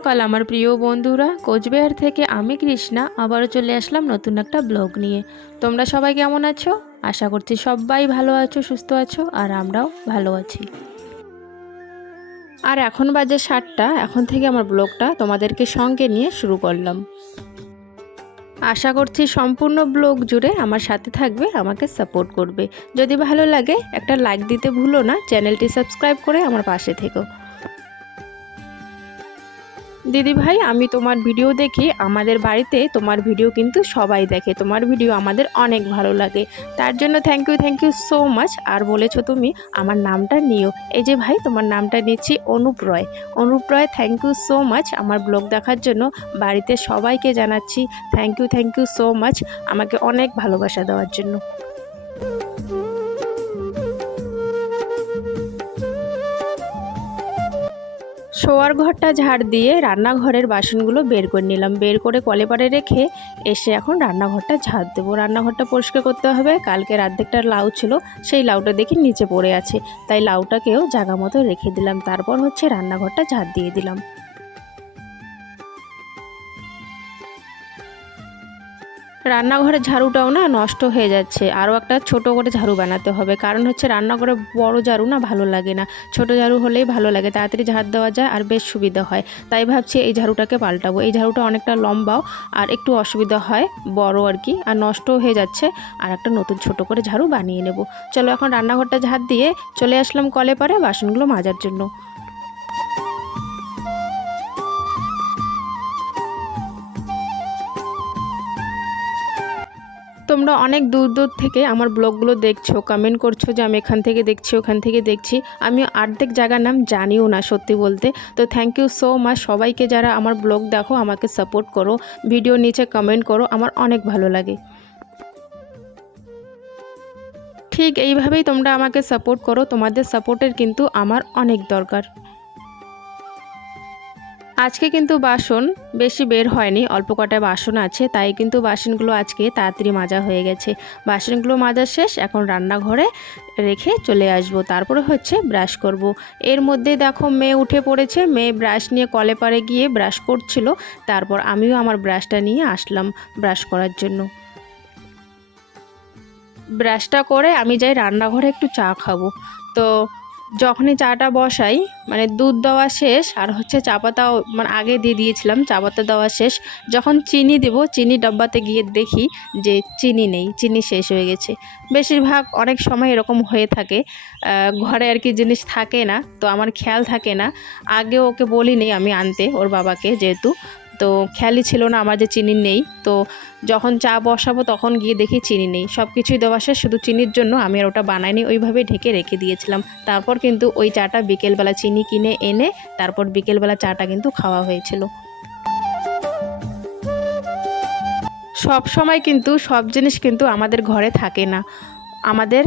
সকাল আমার প্রিয় বন্ধুরা কোচবিহার থেকে আমি কৃষ্ণা আবারও চলে আসলাম নতুন একটা ব্লগ নিয়ে। তোমরা সবাই কেমন আছো? আশা করছি সবাই ভালো আছো, সুস্থ আছো, আর আমরাও ভালো আছি। আর এখন বাজে সাতটা, এখন থেকে আমার ব্লগটা তোমাদেরকে সঙ্গে নিয়ে শুরু করলাম। আশা করছি সম্পূর্ণ ব্লগ জুড়ে আমার সাথে থাকবে, আমাকে সাপোর্ট করবে। যদি ভালো লাগে একটা লাইক দিতে ভুলো না, চ্যানেলটি সাবস্ক্রাইব করে আমার পাশে থেকো। দিদি ভাই, আমি তোমার ভিডিও দেখি আমাদের বাড়িতে তোমার ভিডিও কিন্তু সবাই দেখে। তোমার ভিডিও আমাদের অনেক ভালো লাগে। তার জন্য thank you thank you so much আর বলেছ তুমি, আমার নামটা নিও। এই যে ভাই, তোমার নামটা নিচ্ছি Anup Roy. Anup Roy thank you so much আমার ব্লগ দেখার জন্য বাড়িতে সবাইকে জানাচ্ছি। Thank you thank you so much আমাকে অনেক ভালোবাসা দেওয়ার জন্য। শোয়ার ঘরটা ঝাড় দিয়ে রান্নাঘরের বাসনগুলো বের করে নিলাম। বের করে কলেপারে রেখে এসে এখন রান্নাঘরটা ঝাড় দেবো। রান্নাঘরটা পরিষ্কার করতে হবে। কালকে অর্ধেকটা লাউ ছিল, সেই লাউটা দেখি নিচে পড়ে আছে। তাই লাউটাকেও জাগা মতো রেখে দিলাম। তারপর হচ্ছে রান্নাঘরটা ঝাড় দিয়ে দিলাম। রান্নাঘরের ঝাড়ুটাও না নষ্ট হয়ে যাচ্ছে। আরও একটা ছোট করে ঝাড়ু বানাতে হবে। কারণ হচ্ছে রান্নাঘরে বড় ঝাড়ু না ভালো লাগে না। ছোট ঝাড়ু হলেই ভালো লাগে, তাড়াতাড়ি ঝাড় দেওয়া যায় আর বেশ সুবিধা হয়। তাই ভাবছি এই ঝাড়ুটাকে পাল্টাবো। এই ঝাড়ুটা অনেকটা লম্বাও আর একটু অসুবিধা হয়, বড় আর কি, আর নষ্টও হয়ে যাচ্ছে। আর একটা নতুন ছোট করে ঝাড়ু বানিয়ে নেব। চলো এখন রান্নাঘরটা ঝাড় দিয়ে চলে আসলাম কলে পারে বাসনগুলো মাজার জন্য। তোমরা অনেক দূর দূর থেকে আমার ব্লগগুলো দেখছ কমেন্ট করছ যে আমি এখান থেকে দেখছি, ওখান থেকে দেখছি। আমি অর্ধেক জায়গার নাম জানিও না সত্যি বলতে। তো থ্যাংক ইউ সো মাচ সবাইকে যারা আমার ব্লগ দেখো, আমাকে সাপোর্ট করো। ভিডিও নিচে কমেন্ট করো, আমার অনেক ভালো লাগে। ঠিক এইভাবেই তোমরা আমাকে সাপোর্ট করো, তোমাদের সাপোর্টের কিন্তু আমার অনেক দরকার। আজকে কিন্তু বাসন বেশি বের হয়নি, অল্প কটা বাসন আছে, তাই কিন্তু বাসনগুলো আজকে তাড়াতাড়ি মাজা হয়ে গেছে। বাসনগুলো মাজা শেষ, এখন রান্নাঘরে রেখে চলে আসব, তারপরে হচ্ছে ব্রাশ করব। এর মধ্যে দেখো মেয়ে উঠে পড়েছে, মেয়ে ব্রাশ নিয়ে কলে পারে গিয়ে ব্রাশ করছিল, তারপর আমিও আমার ব্রাশটা নিয়ে আসলাম ব্রাশ করার জন্য। ব্রাশটা করে আমি যাই রান্নাঘরে একটু চা খাব। তো যখনই চাটা বসাই মানে দুধ দেওয়া শেষ আর হচ্ছে চা পাতাও মানে আগে দিয়ে দিয়েছিলাম, চা পাতা দেওয়া শেষ। যখন চিনি দেব, চিনি ডাব্বাতে গিয়ে দেখি যে চিনি নেই, চিনি শেষ হয়ে গেছে। বেশিরভাগ অনেক সময় এরকম হয়ে থাকে। ঘরে আর কি জিনিস থাকে না, তো আমার খেয়াল থাকে না। আগে ওকে বলিনি আমি আনতে, ওর বাবাকে যেহেতু। তো খেয়ালই ছিল না আমার যে চিনি নেই। তো যখন চা বসাবো তখন গিয়ে দেখি চিনি নেই। সব কিছুই দেওয়া শেষ, শুধু চিনির জন্য আমি আর ওটা বানাইনি। ওইভাবে ঢেকে রেখে দিয়েছিলাম। তারপর কিন্তু ওই চাটা বিকেলবেলা চিনি কিনে এনে তারপর বিকেলবেলা চাটা কিন্তু খাওয়া হয়েছিল। সব সময় কিন্তু সব জিনিস কিন্তু আমাদের ঘরে থাকে না। আমাদের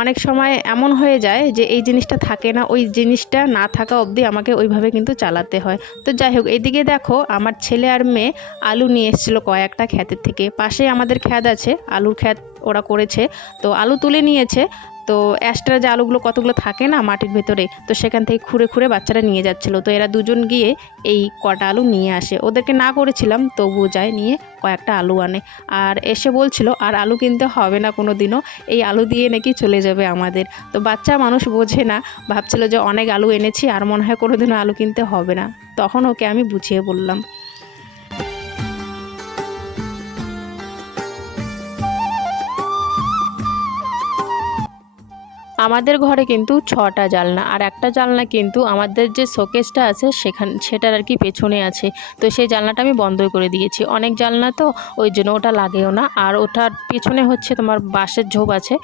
অনেক সময় এমন হয়ে যায় যে এই জিনিসটা থাকে না, ওই জিনিসটা না থাকা অবধি আমাকে ওইভাবে কিন্তু চালাতে হয়। তো যাই হোক, এদিকে দেখো আমার ছেলে আর মেয়ে আলু নিয়ে এসেছিল কয়েকটা খ্যাতের থেকে। পাশে আমাদের খ্যাত আছে, আলুর খ্যাত ওরা করেছে। তো আলু তুলে নিয়েছে। তো অ্যাস্ট্রা যে আলুগুলো কতগুলো থাকে না মাটির ভেতরে, তো সেখান থেকে খুঁড়ে খুঁড়ে বাচ্চারা নিয়ে যাচ্ছিল। তো এরা দুজন গিয়ে এই কটা আলু নিয়ে আসে। ওদেরকে না করেছিলাম, তবুও যায় নিয়ে কয়েকটা আলু আনে। আর এসে বলছিল, আর আলু কিনতে হবে না কোনো দিনও এই আলু দিয়ে নাকি চলে যাবে আমাদের। তো বাচ্চা মানুষ বোঝে না, ভাবছিল যে অনেক আলু এনেছি, আর মনে হয় কোনো দিনও আলু কিনতে হবে না। তখন ওকে আমি বুঝিয়ে বললাম আমাদের ঘরে কিন্তু ছটা জালনা আর একটা জালনা কিন্তু আমাদের যে শোকেসটা আছে সেখান, সেটার আর কি পেছনে আছে। তো সেই জালনাটা আমি বন্ধ করে দিয়েছি। অনেক জালনা তো ওই জন্য ওটা লাগেও না। আর ওটার পেছনে হচ্ছে তোমার বাঁশের ঝোপ আছে।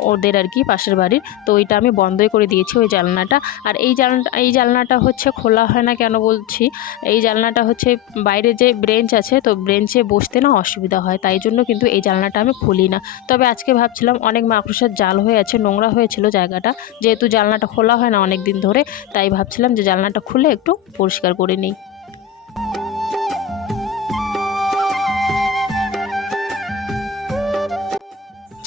ওদের আর কি পাশের বাড়ির। তো ওইটা আমি বন্ধই করে দিয়েছি ওই জানলাটা। আর এই জানলাটা এই জানলাটা হচ্ছে খোলা হয় না কেন বলছি? এই জানলাটা হচ্ছে বাইরে যে ব্রেঞ্চ আছে, তো ব্রেঞ্চে বসতে না অসুবিধা হয়। তাই জন্য কিন্তু এই জানলাটা আমি খুলি না। তবে আজকে ভাবছিলাম অনেক মাকড়সার জাল হয়ে আছে, নোংরা হয়েছিল জায়গাটা। যেহেতু জানলাটা খোলা হয় না অনেক দিন ধরে, তাই ভাবছিলাম যে জানলাটা খুলে একটু পরিষ্কার করে নিই।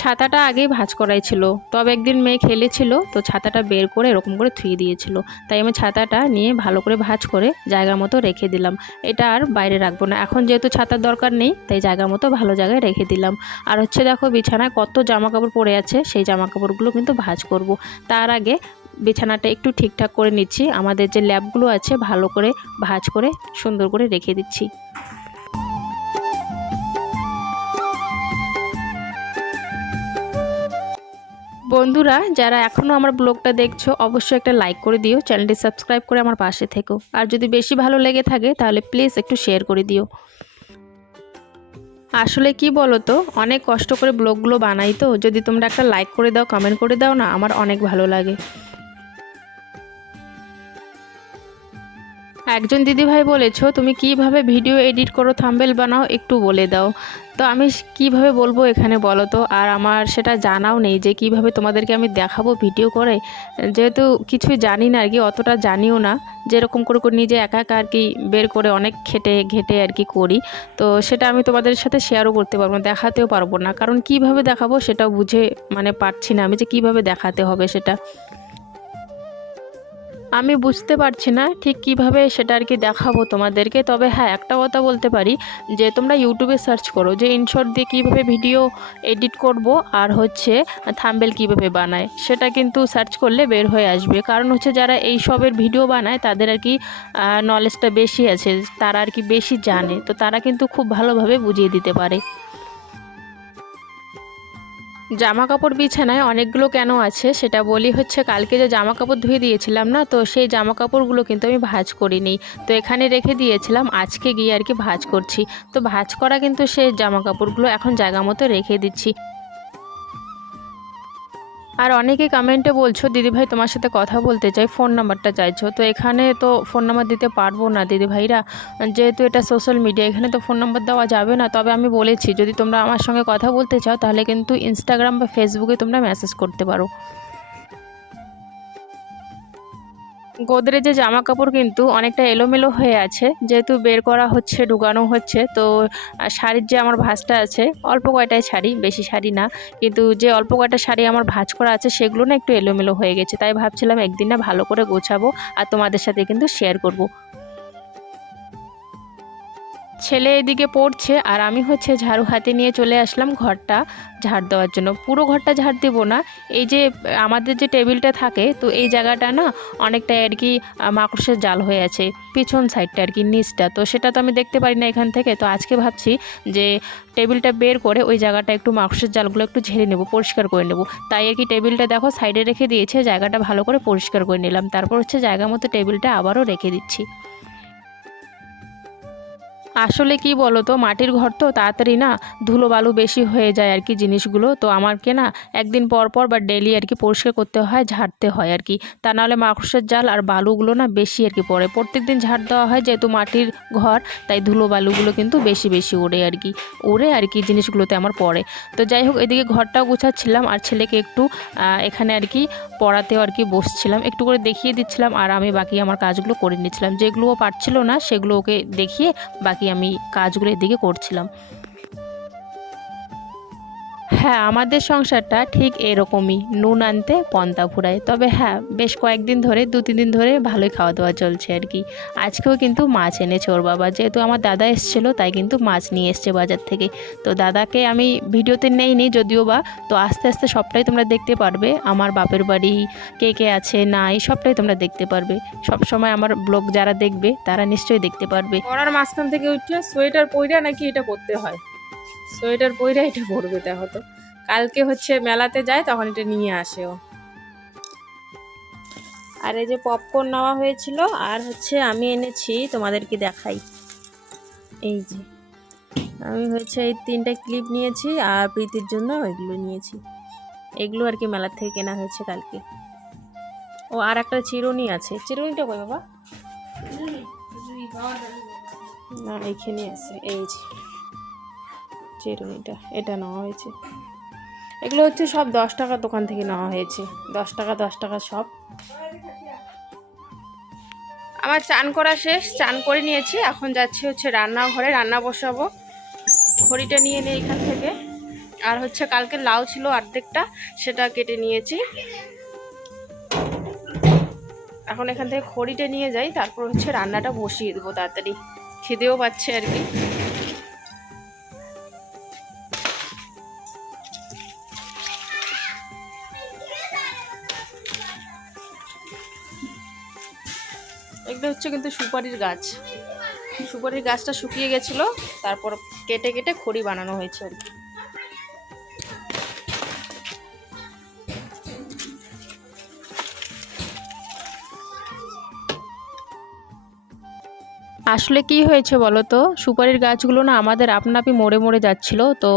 ছাতাটা আগেই ভাঁজ করাই ছিল। তবে একদিন মেয়ে খেলেছিল, তো ছাতাটা বের করে এরকম করে থুয়ে দিয়েছিল। তাই আমি ছাতাটা নিয়ে ভালো করে ভাজ করে জায়গা মতো রেখে দিলাম। এটা আর বাইরে রাখব না। এখন যেহেতু ছাতার দরকার নেই, তাই জায়গা মতো ভালো জায়গায় রেখে দিলাম। আর হচ্ছে দেখো, বিছানায় কত জামা কাপড় পরে আছে, সেই জামা কাপড়গুলো কিন্তু ভাজ করব। তার আগে বিছানাটা একটু ঠিকঠাক করে নিচ্ছি। আমাদের যে ল্যাবগুলো আছে, ভালো করে ভাঁজ করে সুন্দর করে রেখে দিচ্ছি। বন্ধুরা, যারা এখনও আমার ব্লগটা দেখছ, অবশ্যই একটা লাইক করে দিও, চ্যানেলটি সাবস্ক্রাইব করে আমার পাশে থেকো। আর যদি বেশি ভালো লেগে থাকে, তাহলে প্লিজ একটু শেয়ার করে দিও। আসলে কি বলো তো অনেক কষ্ট করে ব্লগগুলো বানাই তো, যদি তোমরা একটা লাইক করে দাও কমেন্ট করে দাও না, আমার অনেক ভালো লাগে। একজন দিদিভাই বলেছ, তুমি কীভাবে ভিডিও এডিট করো থাম্বেল বানাও, একটু বলে দাও। তো আমি কীভাবে বলব এখানে বলো তো? আর আমার সেটা জানাও নেই যে কীভাবে তোমাদেরকে আমি দেখাবো ভিডিও করে। যেহেতু কিছুই জানি না আর কি, অতটা জানিও না। যেরকম করে করে নিজে একা একা আর কি বের করে অনেক খেটে, ঘেটে আর কি করি। তো সেটা আমি তোমাদের সাথে শেয়ারও করতে পারব না, দেখাতেও পারব না। কারণ কীভাবে দেখাবো সেটাও বুঝে মানে পারছি না আমি যে কীভাবে দেখাতে হবে সেটা। আমি বুঝতে পারছি না ঠিক কীভাবে সেটা আর কি দেখাবো তোমাদেরকে। তবে হ্যাঁ একটা কথা বলতে পারি, যে তোমরা ইউটিউবে সার্চ করো, যে ইনশর্ট দিয়ে কীভাবে ভিডিও এডিট করব আর হচ্ছে থাম্বেল কীভাবে বানায়, সেটা কিন্তু সার্চ করলে বের হয়ে আসবে। কারণ হচ্ছে যারা এই সবের ভিডিও বানায়, তাদের আর কি নলেজটা বেশি আছে, তারা আর কি বেশি জানে, তো তারা কিন্তু খুব ভালোভাবে বুঝিয়ে দিতে পারে। জামা কাপড় বিছানায় অনেকগুলো কেন আছে সেটা বলি হচ্ছে কালকে যে জামা কাপড় ধুয়ে দিয়েছিলাম না, তো সেই জামা কাপড়গুলো কিন্তু আমি ভাজ করিনি। তো এখানে রেখে দিয়েছিলাম, আজকে গিয়ে আর কি ভাজ করছি। তো ভাজ করা কিন্তু সেই জামা কাপড়গুলো এখন জায়গা মতো রেখে দিচ্ছি। আর অনেকে কমেন্টে বলছো দিদিভাই তোমার সাথে কথা বলতে চাই ফোন নাম্বারটা চাইছো। তো এখানে তো ফোন নাম্বার দিতে পারব না দিদিভাইরা যেহেতু এটা সোশ্যাল মিডিয়া এখানে তো ফোন নাম্বার দেওয়া যাবে না। তবে আমি বলেছি, যদি তোমরা আমার সঙ্গে কথা বলতে চাও, তাহলে কিন্তু ইনস্টাগ্রাম বা ফেসবুকে তোমরা মেসেজ করতে পারো। গোদরেজে জামা কাপড় কিন্তু অনেকটা এলোমেলো হয়ে আছে। যেহেতু বের করা হচ্ছে, ঢুকানো হচ্ছে, তো শাড়ির যে আমার ভাঁজটা আছে, অল্প কয়টাই শাড়ি, বেশি শাড়ি না। কিন্তু যে অল্প কয়টা শাড়ি আমার ভাঁজ করা আছে, সেগুলো না একটু এলোমেলো হয়ে গেছে। তাই ভাবছিলাম একদিন না ভালো করে গোছাবো আর তোমাদের সাথে কিন্তু শেয়ার করব। ছেলে এদিকে পড়ছে আর আমি হচ্ছে ঝাড়ু হাতে নিয়ে চলে আসলাম ঘরটা ঝাড় দেওয়ার জন্য। পুরো ঘরটা ঝাড় দেবো না। এই যে আমাদের যে টেবিলটা থাকে, তো এই জায়গাটা না অনেকটা আর কি মাকড়সের জাল হয়ে আছে, পিছন সাইডটা আর কি, নিচটা। তো সেটা তো আমি দেখতে পারি না এখান থেকে। তো আজকে ভাবছি যে টেবিলটা বের করে ওই জায়গাটা একটু মাকড়সের জালগুলো একটু ঝেড়ে নেব, পরিষ্কার করে নেব। তাই আর কি টেবিলটা দেখো সাইডে রেখে দিয়েছে, জায়গাটা ভালো করে পরিষ্কার করে নিলাম। তারপর হচ্ছে জায়গা মতো টেবিলটা আবারও রেখে দিচ্ছি। আসলে কি বলো তো মাটির ঘর তো তাড়াতাড়ি না ধুলো বালু বেশি হয়ে যায় আর কি জিনিসগুলো। তো আমাকে না একদিন পর পর বা ডেলি আর কি পরিষ্কার করতে হয়, ঝাড়তে হয় আর কি। তা নাহলে মাকড়সের জাল আর বালুগুলো না বেশি আর কি পড়ে। প্রত্যেক দিন ঝাড় দেওয়া হয় যেহেতু মাটির ঘর, তাই ধুলো বালুগুলো কিন্তু বেশি বেশি ওড়ে আর কি। ওড়ে আর কি জিনিসগুলোতে আমার পড়ে। তো যাই হোক, এদিকে ঘরটাও গুছাচ্ছিলাম আর ছেলেকে একটু এখানে আর কি পড়াতেও আর কি বসছিলাম। একটু করে দেখিয়ে দিচ্ছিলাম আর আমি বাকি আমার কাজগুলো করে নিচ্ছিলাম। যেগুলো পারছিল না, সেগুলো ওকে দেখিয়ে বাকি আমি কাজগুলো এদিকে করছিলাম। হ্যাঁ আমাদের সংসারটা ঠিক এরকমই। নুন আনতে পন্তা ফুরায়। তবে হ্যাঁ বেশ কয়েকদিন ধরে দু তিন দিন ধরে ভালোই খাওয়া দাওয়া চলছে আর কি। আজকেও কিন্তু মাছ এনেছে ওর বাবা। যেহেতু আমার দাদা এসেছিল, তাই কিন্তু মাছ নিয়ে এসছে বাজার থেকে। তো দাদাকে আমি ভিডিওতে নেই নি যদিও বা, তো আস্তে আস্তে সবটাই তোমরা দেখতে পারবে। আমার বাপের বাড়ি কে কে আছে, নাই, সবটাই তোমরা দেখতে পারবে। সব সময় আমার ব্লগ যারা দেখবে, তারা নিশ্চয়ই দেখতে পারবে। পড়ার মাঝখান থেকে উঠে সোয়েটার পইরা নাকি এটা করতে হয়? সোয়েটার পইরা এটা পরবে দেখো তো। কালকে হচ্ছে মেলাতে যায় তখন এটা নিয়ে আসে ও। আর এই যে পপকর্ন নেওয়া হয়েছিল আর হচ্ছে আমি এনেছি তোমাদেরকে দেখাই। এই যে আমি হচ্ছে এই তিনটা ক্লিপ নিয়েছি আর প্রীতির জন্য এগুলো নিয়েছি। এগুলো আর কি মেলার থেকে কেনা হয়েছে কালকে। ও আর একটা চিরুনি আছে। চিরুনিটা কই বাবা। না এখানে আছে এই যে। চিরুনিটা, এটা নেওয়া হয়েছে। এগুলো হচ্ছে সব দশ টাকার দোকান থেকে নেওয়া হয়েছে। দশ টাকা দশ টাকা সব। আমার চান করা শেষ, চান করে নিয়েছি। এখন যাচ্ছি হচ্ছে রান্নাঘরে, রান্না বসাবো। খড়িটা নিয়ে নেই এখান থেকে। আর হচ্ছে কালকে লাউ ছিল অর্ধেকটা, সেটা কেটে নিয়েছি। এখন এখান থেকে খড়িটা নিয়ে যাই, তারপর হচ্ছে রান্নাটা বসিয়ে দেবো তাড়াতাড়ি। খিদেও পাচ্ছে আর কি। হচ্ছে কিন্তু সুপারির গাছ। সুপারির গাছটা শুকিয়ে গেছিল, তারপর কেটে কেটে খড়ি বানানো হয়েছে আর কি। আসলে কি হয়েছে বলো তো? সুপারির গাছগুলো না আমাদের আপনাপি মরে মরে যাচ্ছিল। তো,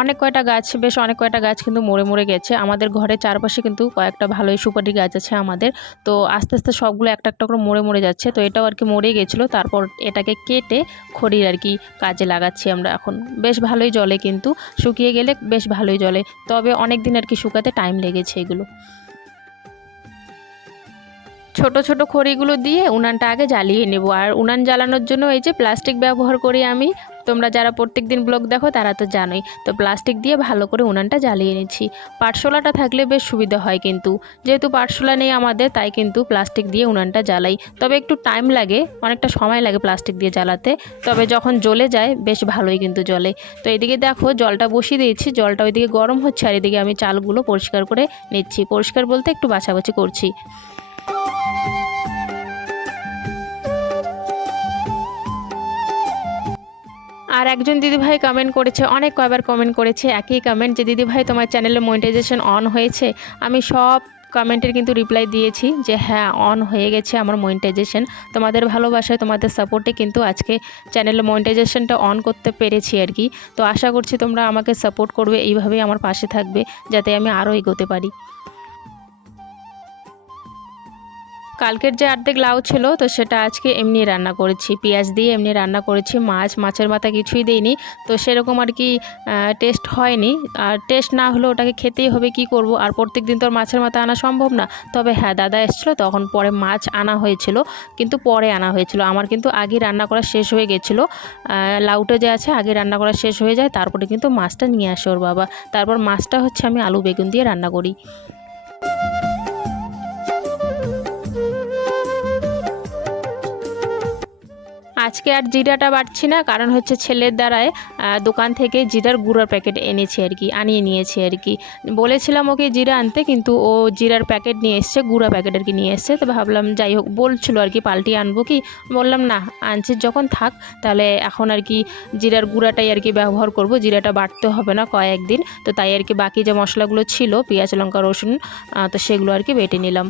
অনেক কয়টা গাছ, বেশ অনেক কয়টা গাছ কিন্তু মরে মরে গেছে। আমাদের ঘরের চারপাশে কিন্তু কয়েকটা ভালোই সুপারি গাছ আছে আমাদের। তো, আস্তে আস্তে সবগুলো একটা একটা করে মরে মরে যাচ্ছে। তো, এটাও আর কি মরে গেছিল। তারপর এটাকে কেটে খড়ির আর কি কাজে লাগাচ্ছি আমরা এখন। বেশ ভালোই জলে কিন্তু। শুকিয়ে গেলে বেশ ভালোই জলে। তবে অনেক দিন আর কি শুকাতে টাইম লেগেছে এগুলো। ছোট ছোট খড়িগুলো দিয়ে উনানটা আগে জ্বালিয়ে নেব। আর উনান জ্বালানোর জন্য এই যে প্লাস্টিক ব্যবহার করি আমি, তোমরা যারা প্রত্যেক দিন ব্লগ দেখো তারা তো জানোই। তো প্লাস্টিক দিয়ে ভালো করে উনানটা জ্বালিয়ে নিচ্ছি। পাটশোলাটা থাকলে বেশ সুবিধা হয় কিন্তু। যেহেতু পাটশোলা নেই আমাদের, তাই কিন্তু প্লাস্টিক দিয়ে উনানটা জ্বালাই। তবে একটু টাইম লাগে, অনেকটা সময় লাগে প্লাস্টিক দিয়ে জ্বালাতে। তবে যখন জ্বলে যায়, বেশ ভালোই কিন্তু জ্বলে। তো এদিকে দেখো, জলটা বসিয়ে দিয়েছি। জলটা ওইদিকে গরম হচ্ছে, আর এদিকে আমি চালগুলো পরিষ্কার করে নিচ্ছি। পরিষ্কার বলতে একটু বাছাবাছি করছি। আর একজন দিদিভাই কমেন্ট করেছে, অনেক কয়বার কমেন্ট করেছে, একই কমেন্ট যে, দিদিভাই, তোমার চ্যানেলে মনিটাইজেশন অন হয়েছে? আমি সব কমেন্টের কিন্তু রিপ্লাই দিয়েছি যে হ্যাঁ অন হয়ে গেছে আমার মনিটাইজেশন তোমাদের ভালোবাসায়, তোমাদের সাপোর্টে কিন্তু আজকে চ্যানেলে মনিটাইজেশনটা অন করতে পেরেছি আর কি। তো আশা করছি তোমরা আমাকে সাপোর্ট করবে, এইভাবেই আমার পাশে থাকবে, যাতে আমি আরও এগোতে পারি। কালকের যে অর্ধেক লাউ ছিল, তো সেটা আজকে এমনি রান্না করেছি। পেঁয়াজ দিয়ে এমনি রান্না করেছি, মাছ, মাছের মাথা কিছুই দিইনি, তো সেরকম আর কি টেস্ট হয়নি। আর টেস্ট না হলে ওটাকে খেতেই হবে, কি করব? আর প্রত্যেক দিন তো আর মাছের মাথা আনা সম্ভব না। তবে হ্যাঁ দাদা এসেছিল, তখন পরে মাছ আনা হয়েছিল, কিন্তু পরে আনা হয়েছিল। আমার কিন্তু আগে রান্না করা শেষ হয়ে গেছিল। লাউটা যে আছে, আগে রান্না করা শেষ হয়ে যায়, তারপরে কিন্তু মাছটা নিয়ে আসে ওর বাবা। তারপর মাছটা হচ্ছে আমি আলু বেগুন দিয়ে রান্না করি। আজকে আর জিরাটা বাটছি না, কারণ হচ্ছে ছেলের দ্বারায় দোকান থেকে জিরার গুঁড়োর প্যাকেট এনেছি আর কি, আনিয়ে নিয়েছি আর কি। বলেছিলাম ওকে জিরা আনতে, কিন্তু ও জিরার প্যাকেট নিয়ে এসছে, গুঁড়া প্যাকেট আর কি নিয়ে এসছে, তো ভাবলাম যাই হোক, বলছিল আর কি পাল্টিয়ে আনব কি? বললাম না, আনছি, যখন থাক, তাহলে এখন আর কি জিরার গুঁড়াটাই আর কি ব্যবহার করব, জিরাটা বাটতে হবে না কয়েকদিন, তো তাই আর কি বাকি যে মশলাগুলো ছিল, পেঁয়াজ, লঙ্কা, রসুন তো সেগুলো আর কি বেটে নিলাম।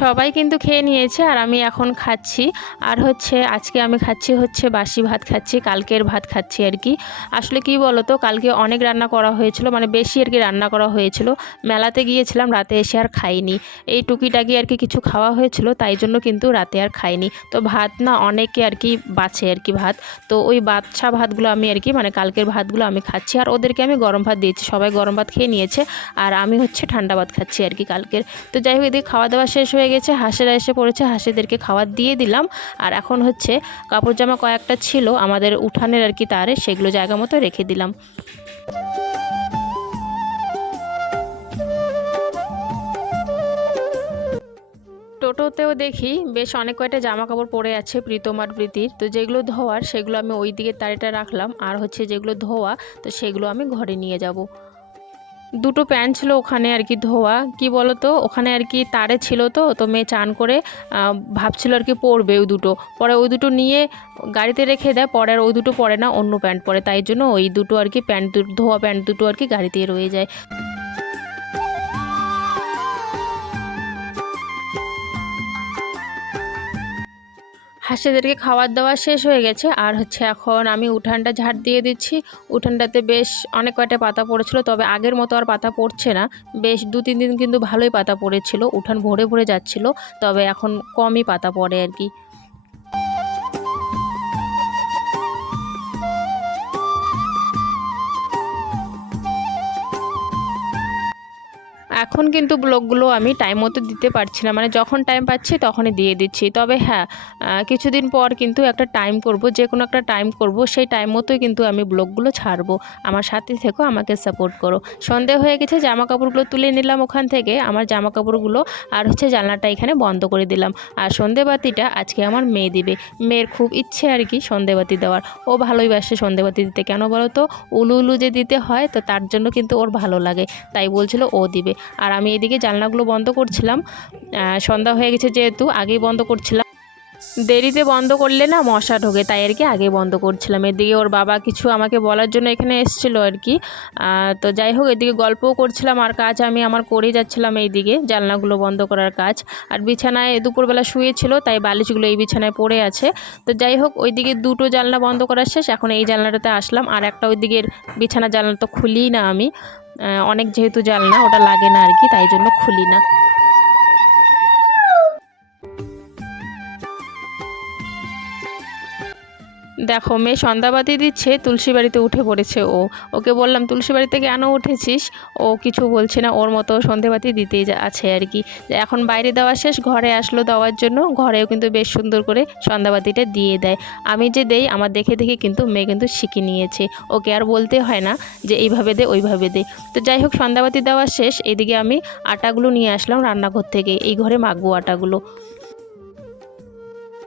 সবাই কিন্তু খেয়ে নিয়েছে আর আমি এখন খাচ্ছি। আর হচ্ছে আজকে আমি খাচ্ছি হচ্ছে বাসি ভাত খাচ্ছি, কালকের ভাত খাচ্ছি আর কি। আসলে কি বলো তো কালকে অনেক রান্না করা হয়েছিল মানে বেশি আর কি রান্না করা হয়েছিল। মেলাতে গিয়েছিলাম, রাতে এসে আর খাইনি। এই টুকিটাকি আর কি কিছু খাওয়া হয়েছিল, তাই জন্য কিন্তু রাতে আর খাইনি। তো ভাত না অনেকে আর কি বাছে আর কি ভাত। তো ওই বাচ্চা ভাতগুলো আমি আর কি মানে কালকের ভাতগুলো আমি খাচ্ছি। আর ওদেরকে আমি গরম ভাত দিয়েছি, সবাই গরম ভাত খেয়ে নিয়েছে। আর আমি হচ্ছে ঠান্ডা ভাত খাচ্ছি আর কি কালকের। তো যাই হোক, এদিকে খাওয়া দাওয়া শেষ হয়ে গেছে, হাঁসেরা এসে পড়েছে, হাঁসেদেরকে খাবার দিয়ে দিলাম। আর এখন হচ্ছে কাপড় জামা কয়েকটা ছিল, আমাদের উঠানের আর কি তারে, সেগুলো জায়গা মতো রেখে দিলাম। টোটোতেও দেখি বেশ অনেক কয়টা জামা কাপড় পরে আছে প্রীতম আর প্রীতির। তো যেগুলো ধোয়ার, সেগুলো আমি ওই দিকে তারেটা রাখলাম। আর হচ্ছে যেগুলো ধোয়া, তো সেগুলো আমি ঘরে নিয়ে যাব। দুটো প্যান্ট ছিল ওখানে আর কি ধোয়া। কি বলো তো ওখানে আর কি তারে ছিল তো তো মেয়ে চান করে ভাবছিল আর কি পরবে ওই দুটো। পরে ওই দুটো নিয়ে গাড়িতে রেখে দেয়, পরে আর ওই দুটো পরে না, অন্য প্যান্ট পরে। তাই জন্য ওই দুটো আর কি প্যান্ট, ধোয়া প্যান্ট দুটো আর কি গাড়িতে রয়ে যায়। হাঁসেদেরকে খাওয়ার দাওয়া শেষ হয়ে গেছে। আর হচ্ছে এখন আমি উঠানটা ঝাড় দিয়ে দিচ্ছি। উঠানটাতে বেশ অনেক কয়টা পাতা পড়েছিল, তবে আগের মতো আর পাতা পড়ছে না। বেশ দু, তিন দিন কিন্তু ভালোই পাতা পড়েছিল। উঠান ভরে ভরে যাচ্ছিল, তবে এখন কমই পাতা পড়ে আর কি। এখন কিন্তু ব্লগগুলো আমি টাইম মতো দিতে পারছি না। মানে যখন টাইম পাচ্ছি তখনই দিয়ে দিচ্ছি। তবে হ্যাঁ কিছুদিন পর কিন্তু একটা টাইম করব, যে কোনো একটা টাইম করব, সেই টাইম মতোই কিন্তু আমি ব্লগগুলো ছাড়বো। আমার সাথে থেকেও আমাকে সাপোর্ট করো। সন্ধে হয়ে গেছে জামা কাপড়গুলো তুলে নিলাম ওখান থেকে। আমার জামা কাপড়গুলো আর হচ্ছে জানলাটা এখানে বন্ধ করে দিলাম। আর সন্ধেবাতিটা আজকে আমার মেয়ে দিবে। মেয়ের খুব ইচ্ছে আর কি সন্ধেবাতি দেওয়ার। ও ভালোই বাসে সন্ধেবাতি দিতে। কেন বলো তো? উলু উলু যে দিতে হয়, তো তার জন্য কিন্তু ওর ভালো লাগে। তাই বলছিল ও দিবে। আর আমি এদিকে জানলাগুলো বন্ধ করছিলাম। সন্ধ্যা হয়ে গেছে যেহেতু, আগেই বন্ধ করছিলাম। দেরিতে বন্ধ করলে না মশা ঢোকে, তাই আর কি আগে বন্ধ করছিলাম। এদিকে ওর বাবা কিছু আমাকে বলার জন্য এখানে এসেছিল আর কি। তো যাই হোক, এদিকে গল্পও করছিলাম, আর কাজ আমি আমার করেই যাচ্ছিলাম এইদিকে জানলাগুলো বন্ধ করার কাজ। আর বিছানায় দুপুরবেলা শুয়েছিল, তাই বালিশগুলো এই বিছানায় পড়ে আছে। তো যাই হোক, ওইদিকে দুটো জানলা বন্ধ করার শেষ, এখন এই জানলাটাতে আসলাম। আর একটা ওইদিকের বিছানা জানলা তো খুলি না আমি। অনেক যেহেতু জাল না ওটা লাগে না আর কি তাই জন্য খুলি না। দেখো, মেয়ে সন্ধ্যাবাতি দিচ্ছে, তুলসী বাড়িতে উঠে পড়েছে ও। ওকে বললাম, তুলসী বাড়িতে কেন উঠেছিস? ও কিছু বলছে না, ওর মতো সন্ধেবাতি দিতেই আছে আর কি। এখন বাইরে দেওয়া শেষ, ঘরে আসলো দেওয়ার জন্য, ঘরেও কিন্তু বেশ সুন্দর করে সন্ধ্যাবাতিটা দিয়ে দেয়। আমি যে দেই, আমার দেখে দেখে কিন্তু মেয়ে কিন্তু শিখে নিয়েছে। ওকে আর বলতে হয় না যে, এইভাবে দে, ওইভাবে দে। তো যাই হোক সন্ধ্যাবাতি দেওয়া শেষ, এদিকে আমি আটাগুলো নিয়ে আসলাম রান্নাঘর থেকে, এই ঘরে মাখবো আটাগুলো।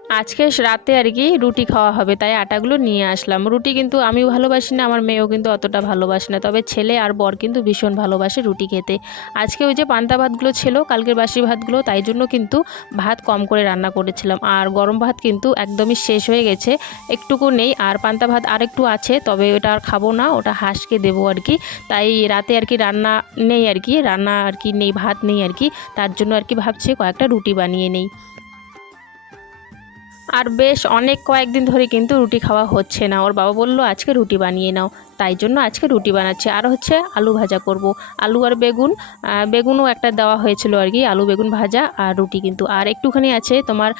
আজকে রাতে আর কি রুটি খাওয়া হবে, তাই আটাগুলো নিয়ে আসলাম। রুটি কিন্তু আমিও ভালোবাসি না, আমার মেয়েও কিন্তু অতটা ভালোবাসে না। তবে ছেলে আর বর কিন্তু ভীষণ ভালোবাসে রুটি খেতে। আজকে ওই যে পান্তা ভাতগুলো ছিল, কালকের বাসি ভাতগুলো, তাই জন্য কিন্তু ভাত কম করে রান্না করেছিলাম। আর গরম ভাত কিন্তু একদমই শেষ হয়ে গেছে, একটুকু নেই। আর পান্তা ভাত আরেকটু আছে, তবে ওটা আর খাব না, ওটা হাঁসকে দেবো আর কি। তাই রাতে আর কি রান্না নেই আর কি, রান্না আর কি নেই, ভাত নেই আর কি। তার জন্য আর কি ভাবছি কয়েকটা রুটি বানিয়ে নেই। আর বেশ অনেক কয়েকদিন ধরে কিন্তু রুটি খাওয়া হচ্ছে না। ওর বাবা বলল, আজকে রুটি বানিয়ে নাও। তাই জন্য আজকে রুটি বানাচ্ছি। আর হচ্ছে আলু ভাজা করব। আলু আর বেগুন বেগুনও একটা দেওয়া হয়েছিল আর কি, আলু, বেগুন ভাজা আর রুটি কিন্তু। আর একটুখানি আছে তোমার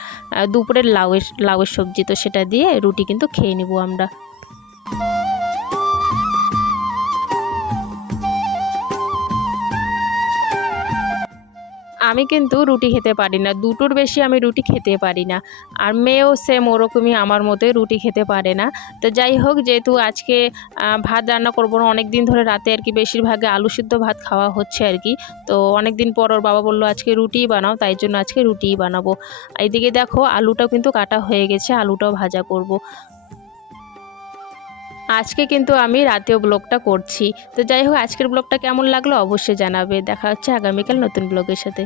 দুপুরের লাউয়ের লাউয়ের সবজি, তো সেটা দিয়ে রুটি কিন্তু খেয়ে নেব আমরা। আমি কিন্তু রুটি খেতে পারি না, দুটোর বেশি আমি রুটি খেতে পারি না। আর মেয়েও সেম ওরকমই আমার মতোই রুটি খেতে পারে না। তো যাই হোক, যেহেতু আজকে ভাত রান্না করব না অনেক দিন ধরে রাতে আর কি বেশিরভাগে আলু সিদ্ধ ভাত খাওয়া হচ্ছে আর কি। তো অনেক দিন পর ওর বাবা বলল, আজকে রুটিই বানাও, তাই জন্য আজকে রুটিই বানাবো। এইদিকে দেখো, আলুটাও কিন্তু কাটা হয়ে গেছে, আলুটাও ভাজা করব। আজকে কিন্তু আমি রাতেও ব্লগটা করছি। তো যাই হোক, আজকের ব্লগটা কেমন লাগল অবশ্যই জানাবে। দেখা হচ্ছে আগামীকাল নতুন ব্লগের সাথে।